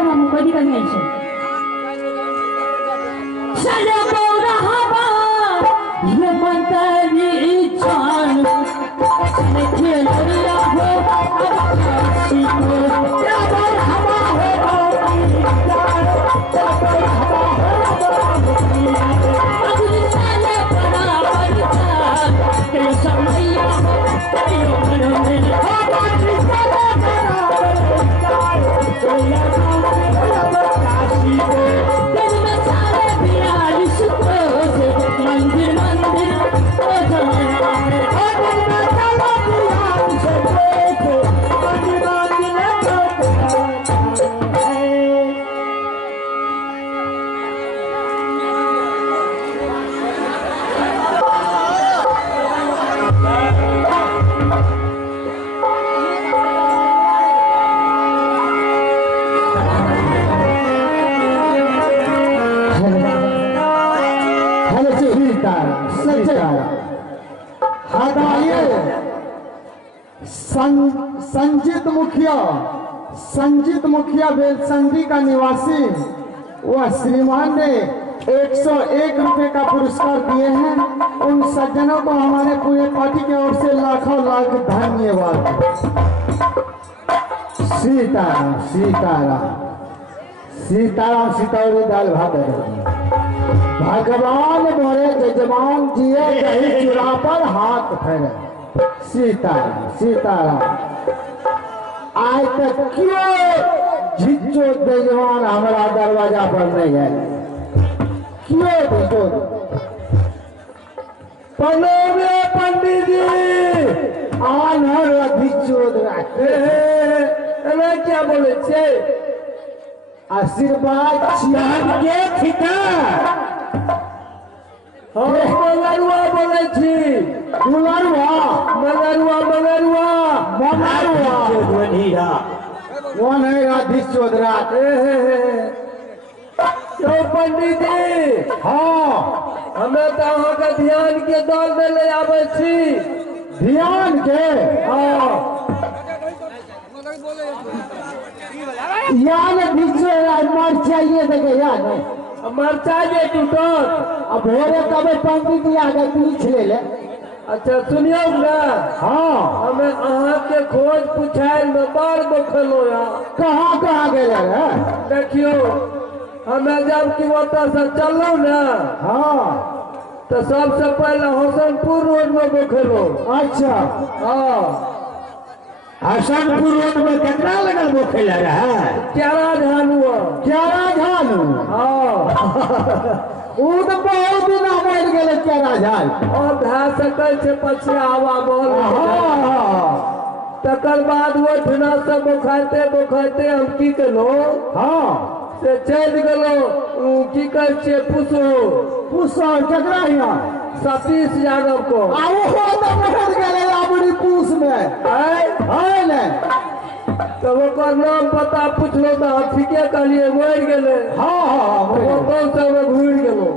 हम कभी कर नहीं छे चले बोरा हवा ये मंतरी चान चले खेलरिया हो आकाशी को या बोर हवा हो अगली चले बराबर के समैया तेरे मन में आकाशी चले मंदिर मंदिर संजीत मुखिया बेलसंडी का निवासी वह श्रीमान ने 101 रुपए का पुरस्कार दिए हैं। उन सज्जनों को हमारे पूरे पार्टी की ओर से लाखों लाख धन्यवाद। सीताराम सीताराम सीताराम सीतावरी दाल भात भगवान बोले जजमान जिए कहीं चूल्हा पर हाथ फेरे। सीताराम सीताराम आज तक क्यों झिझो बेजवान हमारा दरवाजा पर नहीं है? क्यों झिझो? पंडित जी आनर झिझो क्या बोले छे? आशीर्वाद के ठिका हम मगरुआ बोले छी। दुलरुआ मगरुआ मगरुआ मगरुआ जोधरा वो नहीं राधी चौधरा। तो पंडित जी हाँ हमें तो वहाँ का ध्यान के दौर में ले आवे छी। ध्यान के हाँ यार बीचो मर चाहिए देखे यार मर चाहिए टूटो अब भोरे कभी पंडित जी आगे पूछ ले। अच्छा सुनियो ना हाँ हमें अहाँ के खोज पूछाए में बार बखलो यार कहाँ कहाँ गए रे? देखियो हमें जब की वोटा से चलो ना हाँ तो सबसे पहले हसनपुर रोड में बखलो। अच्छा हाँ हसनपुर रोड में कितना लगल बखेला रहा? 11 धान हुआ। 11 धान हाँ वो तो बहुत दिन बैठ गए 11 धान और धा सकल से पछिया हवा बोल। तकर बाद वो ठना से बोखाते बोखाते हम की कलो हाँ से चल गलो की कह छे पुसो पुसो जकरा हिया सतीश यादव को आओ हो तो बैठ गए लाबड़ी पूस में है ने तो वो का नाम पता पूछलो तो हम ठीके कहलिए मर गेले। हाँ हाँ वो कौन सा में घूर गेलो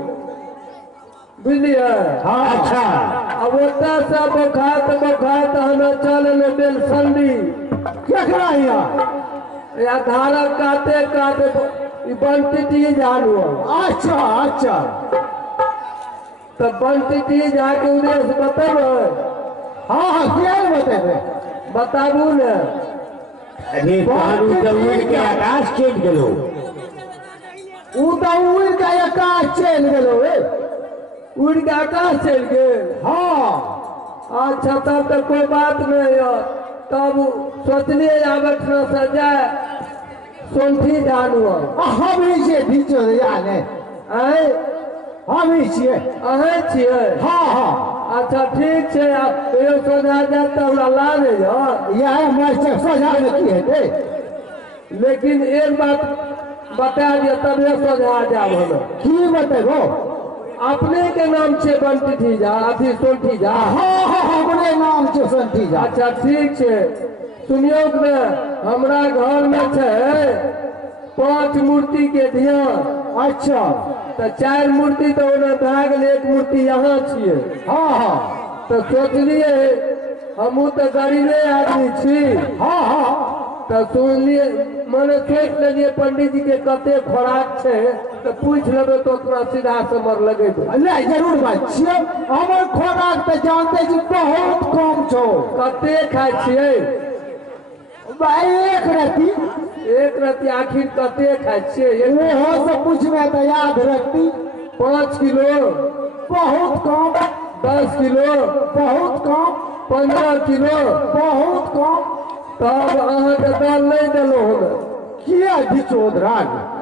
बुझलिए हाँ अच्छा अब ओता से बखात हमें चल बेलसंडी केकरा हिया या धारा काटे काटे बंटी जानू। अच्छा अच्छा तो बंटी जाके उन्हें से बतेबे हाँ हाँ क्या बतेबे बताबू ने। अरे पानी तो उड़ के आकाश चल गेलो उ तो उड़ के आकाश चल गेलो उड़ के आकाश चल गए। हाँ अच्छा तब तो कोई बात नहीं है तब सोचलिए आबे से जाए सोंठी जानू हम ही छे ढीचो जाने आए हम ही छिए अहे छिए। हाँ हाँ अच्छा ठीक है आप यो सोझा जाते हमरा ला ले यह मास्टर सोझा में की है लेकिन एक बात बता दिया तब ये सोझा जाओ हम की बतेबो अपने के नाम से बंटी जा अभी सोंठी जा। हाँ हाँ अपने नाम से सोंठी जा। अच्छा ठीक है सुनियो ने हमरा घर में छे 5 मूर्ति के ध्यान। अच्छा तो 4 मूर्ति तो उन्हें भाग ले 1 मूर्ति यहाँ छिए। हाँ हाँ तो सोचलिए हमू तो गरीबे आदमी छी। हाँ हाँ तो सुनलिए मैंने सोच लेलिए पंडित जी के कते खोराक छे तो पूछ लेबे तो उतना सीधा समर लगेबे। नहीं जरूर बात छियै हमर खोराक तो जानते छी बहुत कम छौ। कते खाय छियै? भाई एक रति आखिर कते खाय छियै? ओहो से पूछबे तो याद रखती। 5 किलो बहुत कम। 10 किलो बहुत कम। 15 किलो बहुत कम। तब अहाँ के दाल नहीं देलो हम किया बिचौधरा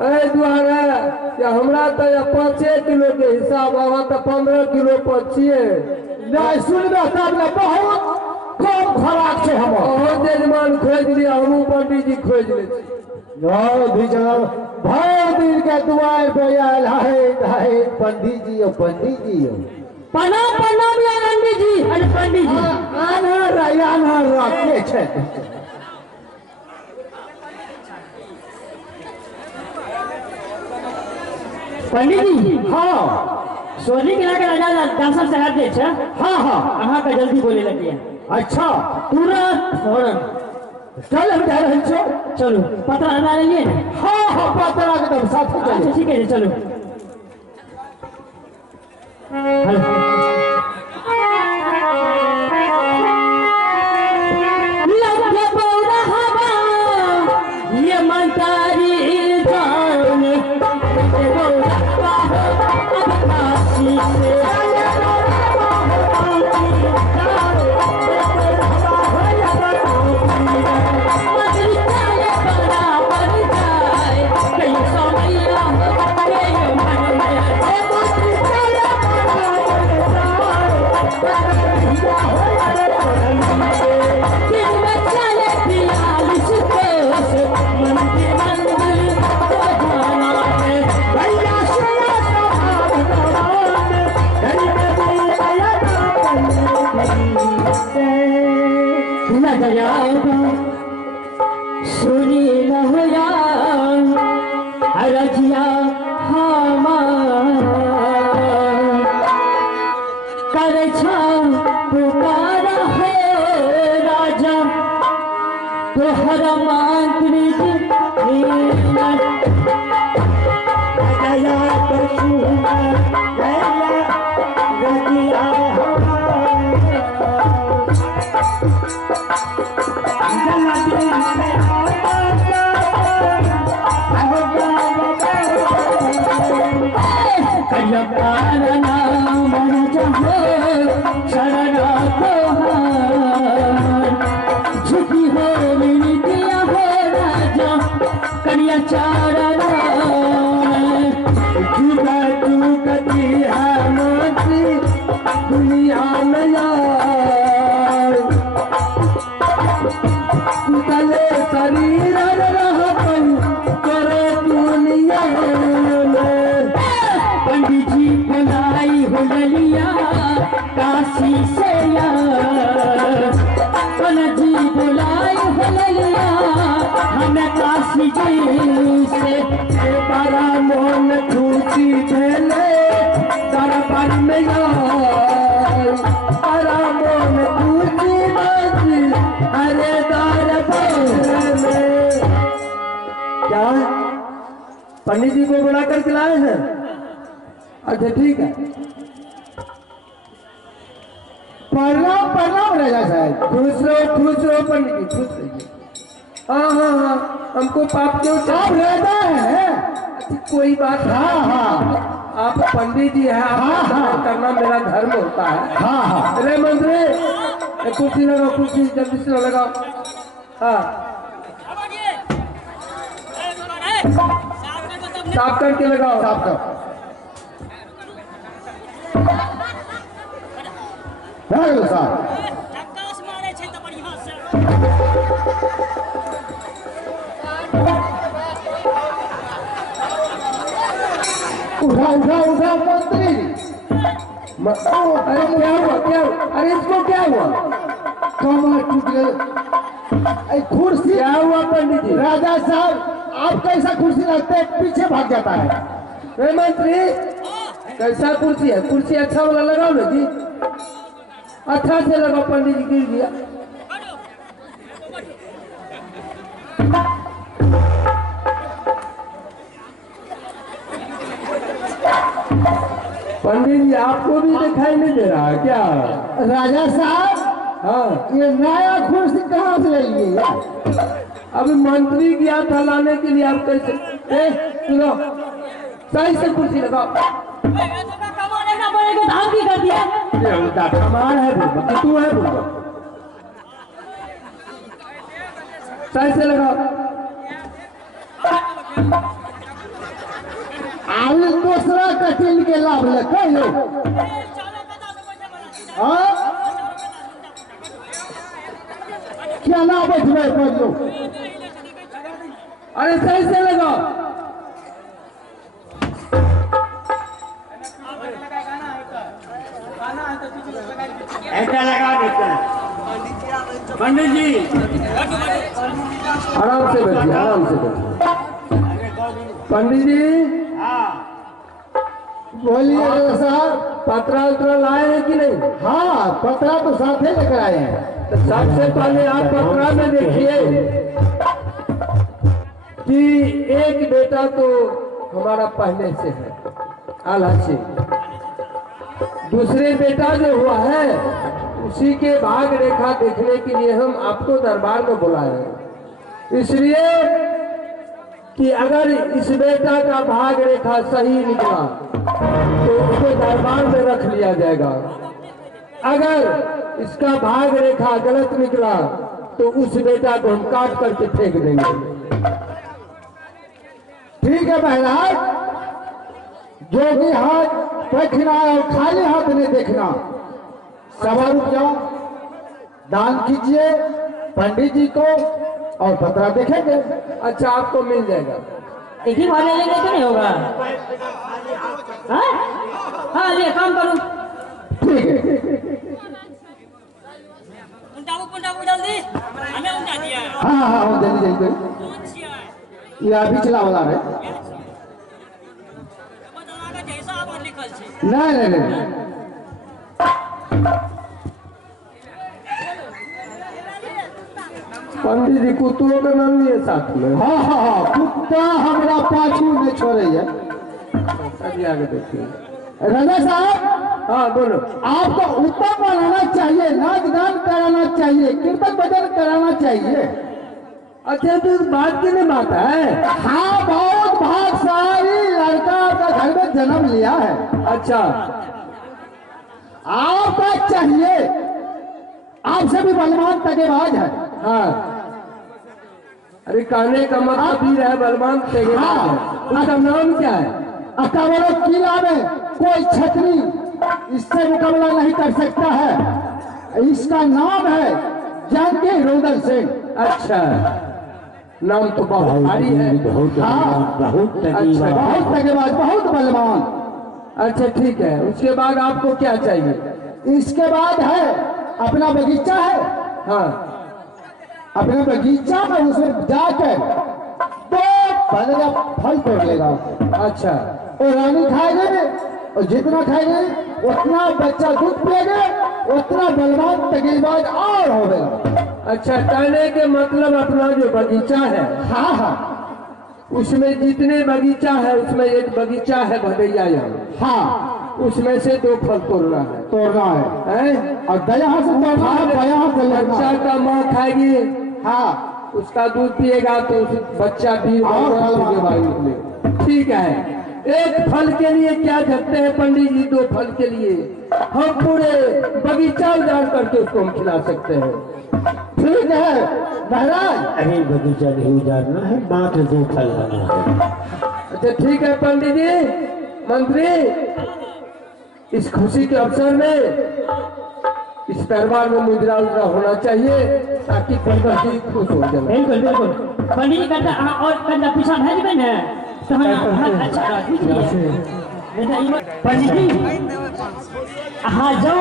एहि दुआरे कि हमरा तो 5 किलो के हिसाब अहाँ तो 15 किलो पर छियै। नहीं सुनबे तब ने बहुत कम खोराक छै हमर। अहाँ जजमान खोज लिया हमहूँ पंडित जी खोज ले भर दिन के दुआर पे आयल है पंडित जी हो पंडित जी हो। प्रणाम प्रणाम या पंडित जी। अरे पंडित जी आना रखे छै। पंडित जी हाँ सोनी के लाके राजा दर्शन चढ़ा दे छै। हाँ हाँ अहाँ का जल्दी बोले लगिए। अच्छा तुरंत फौरन चल हम जा रहे छो। चलो पता लगा लेलिए ना। हाँ हाँ पता एकदम साथ अच्छा चलो। ठीक है चलो। हेलो लगे पौधा हवा ये मंतारी जान सुनी न होया रजिया हमारा कर पुकारा हो राजा तोहर मांत्रिक झुकी हो मेरी दिया हो राजा करिया चारण जुदा चुकती है माती दुनिया में यार सुतले शरीर रहतन करे दुनिया में। पंडित जी बनाई हो गलिया काशी से यार पंडित जी बुलाई हो गलिया हमें काशी जी से बड़ा मन खुशी देले दरबार में यार बड़ा मन खुशी बाजी अरे दरबार में। क्या पंडित जी को बुला कर खिलाए हैं? अच्छा ठीक है। प्रणाम प्रणाम राजा साहब। खुश रहो पंडित जी खुश रहिए। हाँ हाँ हाँ हमको पाप क्यों आप राजा है? कोई बात हाँ हाँ आप पंडित जी हैं आप हाँ, हाँ। करना मेरा धर्म होता है। हाँ हाँ अरे मंत्री एक कुर्सी लगाओ कुर्सी जल्दी से लगाओ। हाँ साफ करके लगाओ। साफ कर साहब। उठा मंत्री। अरे क्या हुआ? अरे इसको क्या हुआ? कमर टूट गई। कुर्सी क्या हुआ पंडित जी? राजा साहब आप कैसा कुर्सी रखते हैं पीछे भाग जाता है। अरे मंत्री कैसा कुर्सी है? कुर्सी अच्छा वाला लगाओ ना जी। अच्छा से लगाओ पंडित जी गिर गया। पंडित जी आपको भी दिखाई नहीं दे रहा क्या? राजा साहब, हाँ, ये नया कुर्सी कहाँ से ले लिए? अभी मंत्री गया था लाने के लिए। आप कैसे? सुनो, सही से कुर्सी लगाओ। धाम की कर दिया। कमाल है बुढ़बा, तू है बुढ़बा। सही से लगाओ। आलू दूसरा कटिल के लाभ लगा लो। क्या ना बैठवे कर लो। अरे सही से लगाओ। ऐसा लगा देते हैं पंडित जी। आराम से बैठिए, आराम से बैठिए। पंडित जी बोलिए राजा साहब। पत्रा उतरा लाए हैं कि नहीं? हाँ, पतरा तो साथ ही लेकर आए हैं। तो सबसे पहले आप पत्रा में देखिए कि एक बेटा तो हमारा पहले से है, आल्हा से। दूसरे बेटा जो हुआ है उसी के भाग रेखा देखने के लिए हम आपको दरबार में बुलाए हैं। इसलिए कि अगर इस बेटा का भाग रेखा सही निकला तो उसको दरबार में रख लिया जाएगा। अगर इसका भाग रेखा गलत निकला तो उस बेटा को हम काट करके फेंक देंगे। ठीक है महाराज, जो भी हाथ देखना और खाली हाथ नहीं देखना। सभा रुक जाओ, दान कीजिए पंडित जी को और पतरा देखेंगे। अच्छा, आपको मिल जाएगा। एक ही बार ले लेंगे तो नहीं होगा। हाँ हाँ, ले काम करूँ। ठीक है, उल्टा जल्दी हमें उल्टा दिया। हाँ हाँ हाँ, जल्दी जल्दी। ये अभी चला वाला है। नहीं नहीं नहीं, पंडित जी कुत्तों का नाम नहीं है साथ में? हाँ हाँ हाँ, कुत्ता हमारा पाछू में छोड़े है। अभी आगे देखिए। राजा साहब, हाँ बोलो। आपको उत्तम बनाना चाहिए, नाच गान कराना चाहिए, कीर्तन भजन कराना चाहिए। अच्छा, तो बात की नहीं बात है। हाँ, बहुत भाग्यशाली लड़का आपका घर में जन्म लिया है। अच्छा, आपका चाहिए, आपसे भी बलवान तगेबाज है। हाँ, अरे कहने का मतलब भी है बलवान तेगेबाज है। उसका नाम क्या है? अकाबरों किला में कोई छतरी इससे मुकाबला नहीं कर सकता है। इसका नाम है जंगी रुदल सिंह। अच्छा, नाम तो बहुत भारी है। हाँ, बहुत अच्छा, बहुत तगेबाज, बहुत बलवान। अच्छा ठीक है। उसके बाद आपको क्या चाहिए? इसके बाद है अपना बगीचा है। हाँ, अपने बगीचा में उसमें जाकर दो बनेगा फल तोड़ लेगा। अच्छा, और रानी खाएंगे और जितना खाएंगे उतना बच्चा दूध पिएगा, उतना बलवान तगीबाज और होगा। अच्छा, कहने के मतलब अपना जो बगीचा है, हाँ हाँ उसमें जितने बगीचा है उसमें एक बगीचा है भदैया यहाँ, हाँ, उसमें से दो फल तोड़ना है। तोड़ना है हैं? और दया से तोड़ना है, दया से लेना बच्चा है। का माँ खाएगी, हाँ, उसका दूध पिएगा तो उस बच्चा भी और निकले। ठीक है। एक फल के लिए क्या करते हैं पंडित जी? दो फल के लिए हम पूरे बगीचा उजाड़ करके उसको हम खिला सकते हैं। ठीक है महाराज। अरे बगीचा नहीं उजाड़ना है, मात्र दो फल लाना है। अच्छा ठीक है पंडित जी। मंत्री, इस खुशी के अवसर में इस दरबार में मुद्रा उजरा होना चाहिए ताकि पंडित जी खुश हो जाए। बिल्कुल बिल्कुल। पंडित जी करता और करता पीछा भेज में ना तो हम अच्छा पंडित जी हाँ जाओ,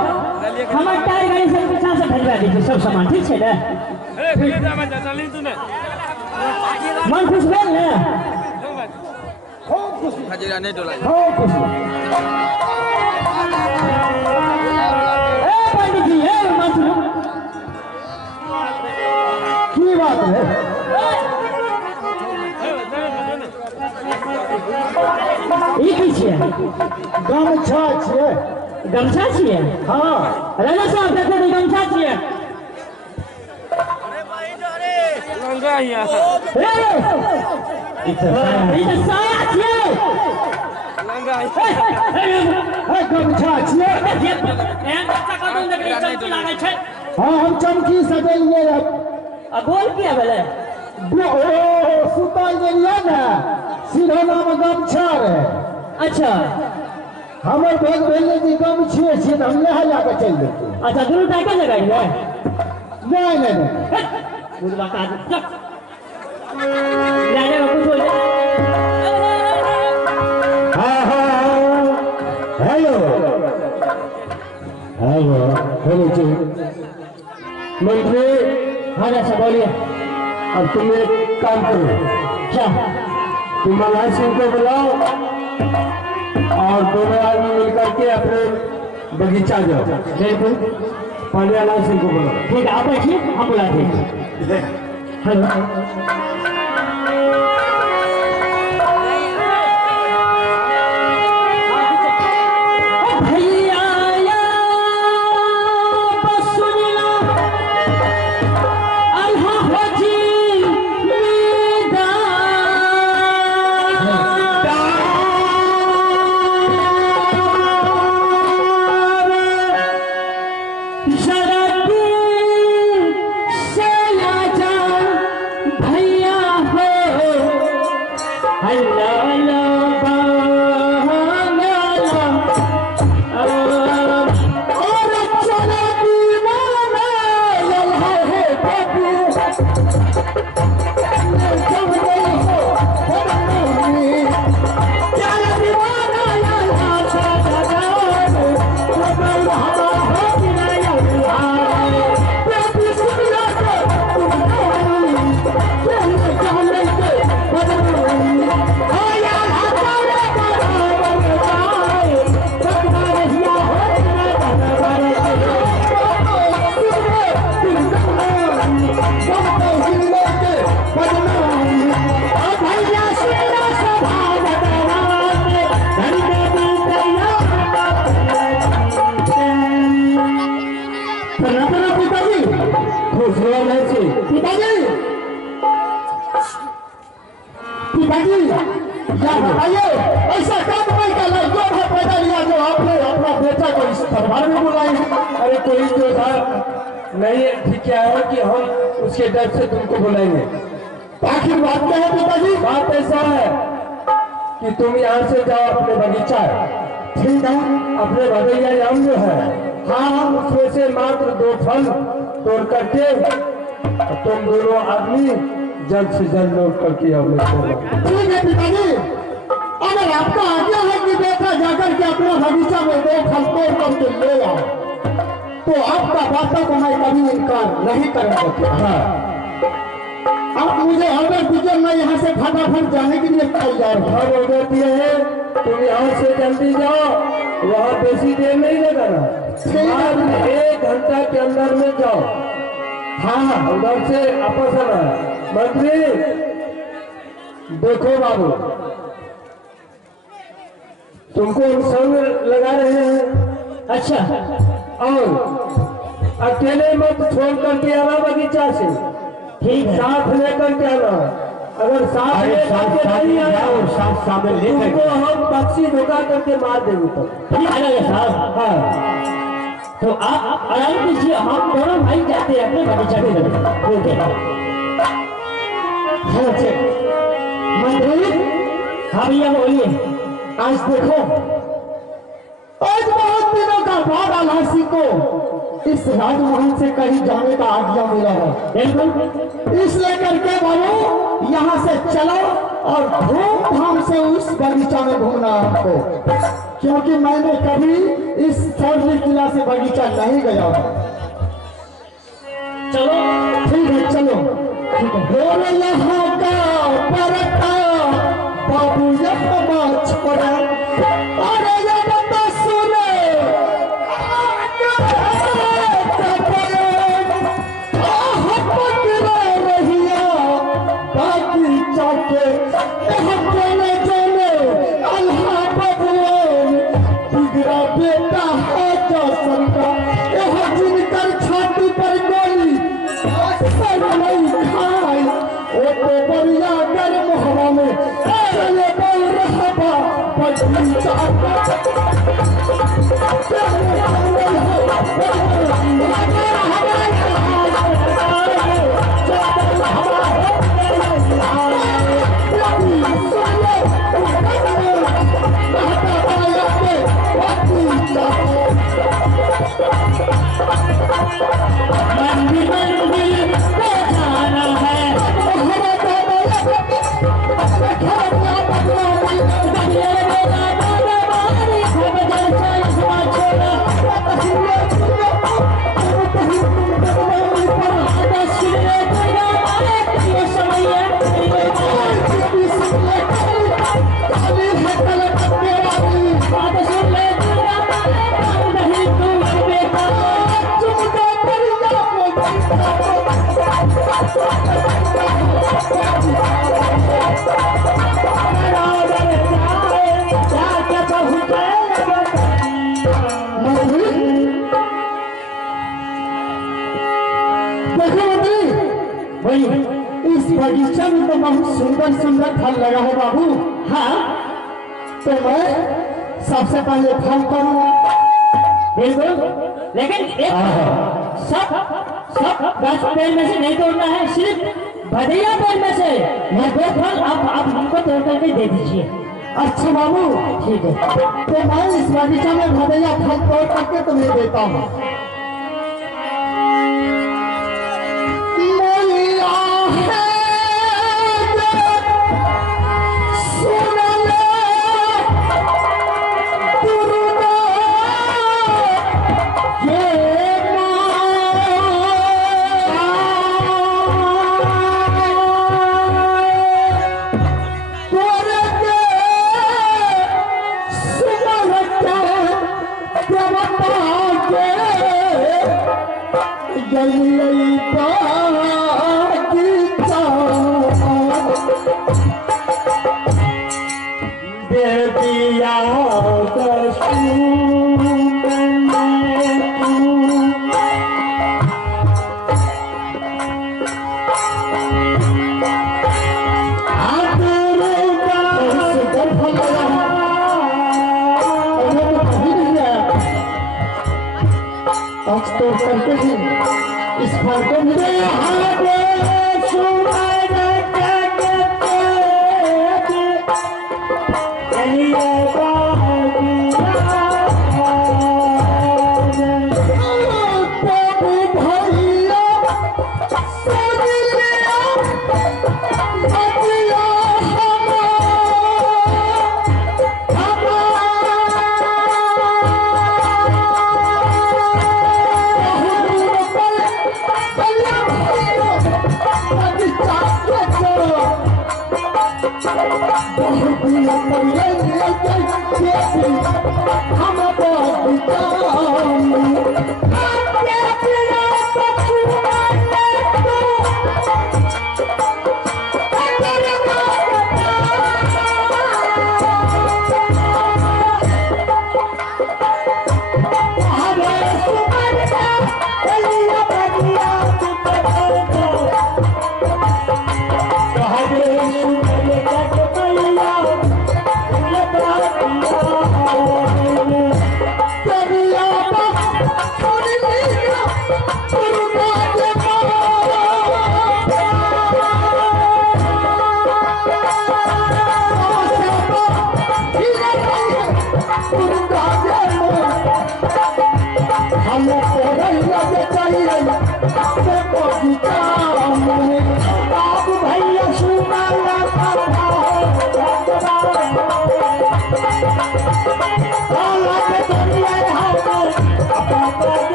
हमारे टायर गाड़ी से पीछा से भेजवा दीजिए सब सामान। ठीक है ना? मन खुश भेल ना? पंडित जी की बात है? ई की छियै? गमछा छियै। गमछा छियै? हाँ राजा साहब देखो तो गमछा छियै। ई तो साया छियै। गमछा छियै। हाँ हम चमकी सजेलिए। अब बोल किया बोले? सुतल गेलिए ने सिरहना में गमछा रहे। अच्छा हमर भाग भेले कि गमछे छियै तो हम नहा जाके चल देते। अच्छा दुनू टाके लगाइए? नहीं नहीं नहीं बुढ़वा का चुप राजा कुछ हो जाए। हाँ हाँ हेलो हेलो हेलो जी मंत्री। हाँ राजा बोलिए। अब तुम एक काम करो, क्या? तुम मल्हार सिंह को बुलाओ और दोनों आदमी मिलकर के अपने बगीचा जाओ। बिल्कुल पांड्यालाल सिंह को बुलाओ। ठीक है आप बैठिए हम बुलाते हैं। हेलो भैया या बसुनिया अल्हा होजी बताइए ऐसा काम नहीं कर रहा जो है पैदा लिया जो आपने अपना बेटा को इस दरबार में बुलाई है। अरे कोई जो था नहीं ठीक क्या है कि हम उसके डर से तुमको बुलाएंगे। आखिर बात क्या है पिताजी? बात ऐसा है कि तुम यहाँ से जाओ अपने बगीचा, ठीक है अपने भदैया आम जो है हाँ उसमें से मात्र 2 फल तोड़ करके तुम दोनों आदमी जल्द से जल्द लौट करके हमें ठीक है पिताजी। अगर आपका आज्ञा है कि बेटा जाकर के अपने बगीचा में 2 फल तोड़ करके ले आओ तो आपका बातों को मैं कभी इनकार नहीं करूंगा। हाँ आप मुझे ऑर्डर दीजिए, मैं यहाँ से फटाफट जाने के लिए तैयार हूँ। हम ऑर्डर दिए हैं तुम यहाँ से जल्दी जाओ, वहाँ बेसी देर नहीं लगाना, 1 घंटा के अंदर में जाओ। हाँ अंदर से वापस आना। मंत्री देखो बाबू तुमको हम संग लगा रहे हैं। अच्छा और अकेले मत छोड़ करके आना बगीचा से, ठीक साथ लेकर के आना। अगर साथ लेकर के नहीं आया तुमको हम पक्षी धोखा करके मार देंगे। तो ठीक है साहब। हाँ तो आप आराम कीजिए, हम दोनों भाई जाते हैं अपने बगीचा की तरफ। ठीक है मंत्री। हाँ भैया बोलिए। आज देखो आज बहुत दिनों का बाद आलासी को इस राजमहल से कहीं जाने का आज्ञा मिला है। बिल्कुल इसलिए करके बाबू यहाँ से चलो और धूमधाम से उस बगीचा में घूमना है हमको, क्योंकि मैंने कभी इस चौधरी किला से बगीचा नहीं गया हूँ। चलो ठीक है चलो। बोले यहाँ का परता बाबू यहाँ छोड़ा अरे ये बता सुने रहिया बाकी चाके जाने अल्लाह इस बगीचा में तो बहुत सुंदर सुंदर फल लगा है बाबू। हाँ तो मैं सबसे पहले फल करूँगा। बिल्कुल, लेकिन एक सब सब 10 पेड़ में से नहीं तोड़ना है, सिर्फ भदैया पेड़ में से ये 2 फल आप हमको तोड़ करके दे दीजिए। अच्छा बाबू ठीक है। तो मैं इस बगीचा में भदैया फल तोड़ करके तुम्हें देता हूँ। तोड़ करके ही इस फल को मिले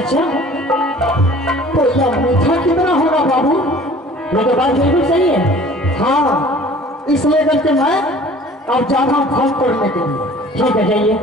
अच्छा, तो यह मीठा कितना होगा बाबू? ये तो बात बिल्कुल सही है। हाँ, इसलिए करके मैं अब जा रहा हूँ फल तोड़ने के लिए। ठीक है, जाइए।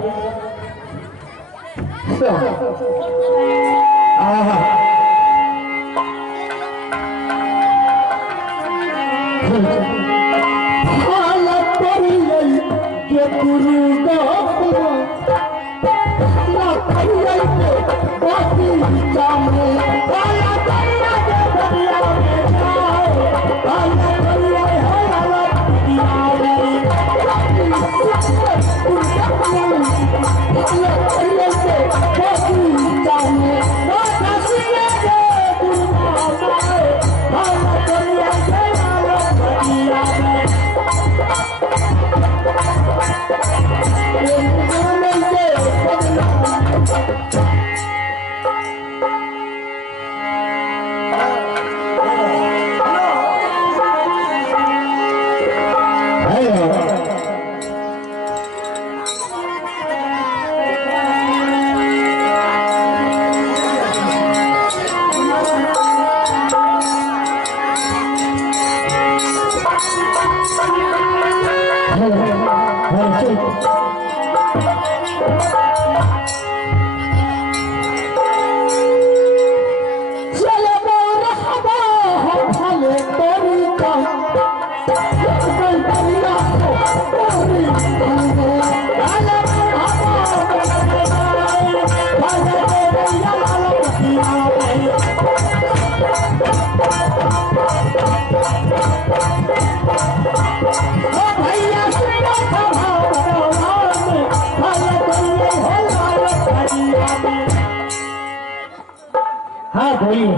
हाँ बोलिए।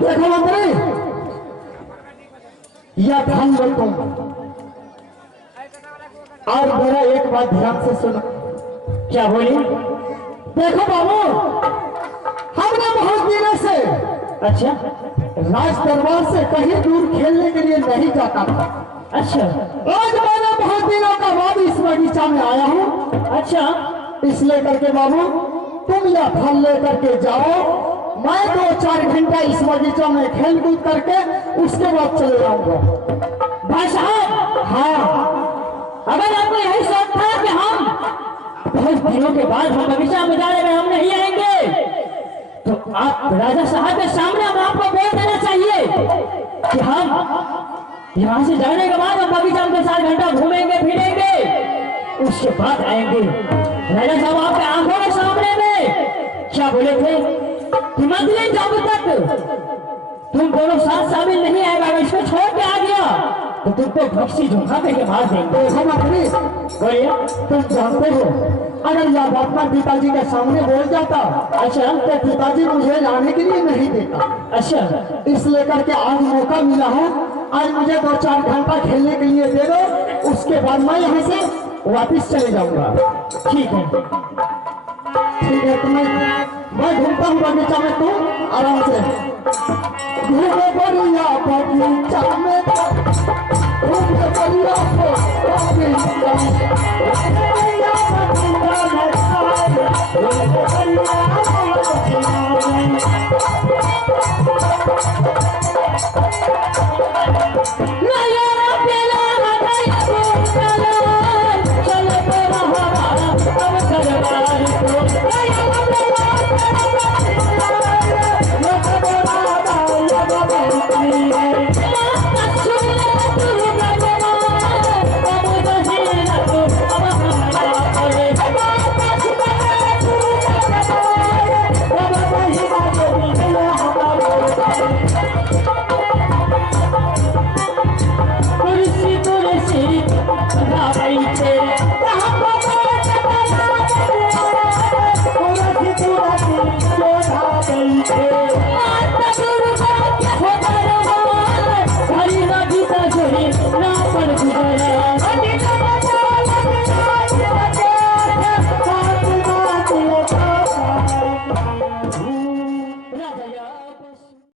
देखो मंत्री, यह ध्यान दो तुम, और मेरा एक बात ध्यान से सुनो। क्या बोलिए? देखो बाबू, हमने बहुत दिनों से अच्छा राज दरबार से कहीं दूर खेलने के लिए नहीं जाता था। अच्छा आज मैंने बहुत दिनों का बाद इस बगीचा में आया हूँ। अच्छा, इसलिए करके बाबू, तुम यह फल लेकर के जाओ, मैं 2-4 घंटा इस बगीचा में खेल कूद करके उसके बाद चले जाऊंगा। भाई साहब, हाँ, अगर आपको यही शौक था कि हम बहुत दिनों के बाद हम बगीचा में जाने में हम नहीं आएंगे, तो आप राजा साहब के सामने हम आपको बोल देना चाहिए कि हम यहाँ से जाने के बाद हम बगीचा में 4 घंटा घूमेंगे फिरेंगे, उसके बाद आएंगे। राजा साहब आपके आंखों के सामने में क्या बोले थे कि मंदिर जब तक तुम दोनों साथ शामिल नहीं आएगा, अगर इसको छोड़ के आ गया तो तुमको भक्सी झुका के मार देंगे। देखो मंत्री, बोलिए। तुम जानते हो, अगर यह बात मैं पिताजी के सामने बोल जाता, अच्छा तो पिताजी मुझे जाने के लिए नहीं देता। अच्छा, इसलिए करके आज मौका मिला है, आज मुझे 2-4 घंटा खेलने के लिए दे दो, उसके बाद मैं यहाँ से वापिस चले जाऊंगा। ठीक है। ठीक है, तो मैं घूमता हूँ बगीचा में, तुम आराम से घूमो बढ़िया बगीचा में, घूमो बढ़िया बगीचा में।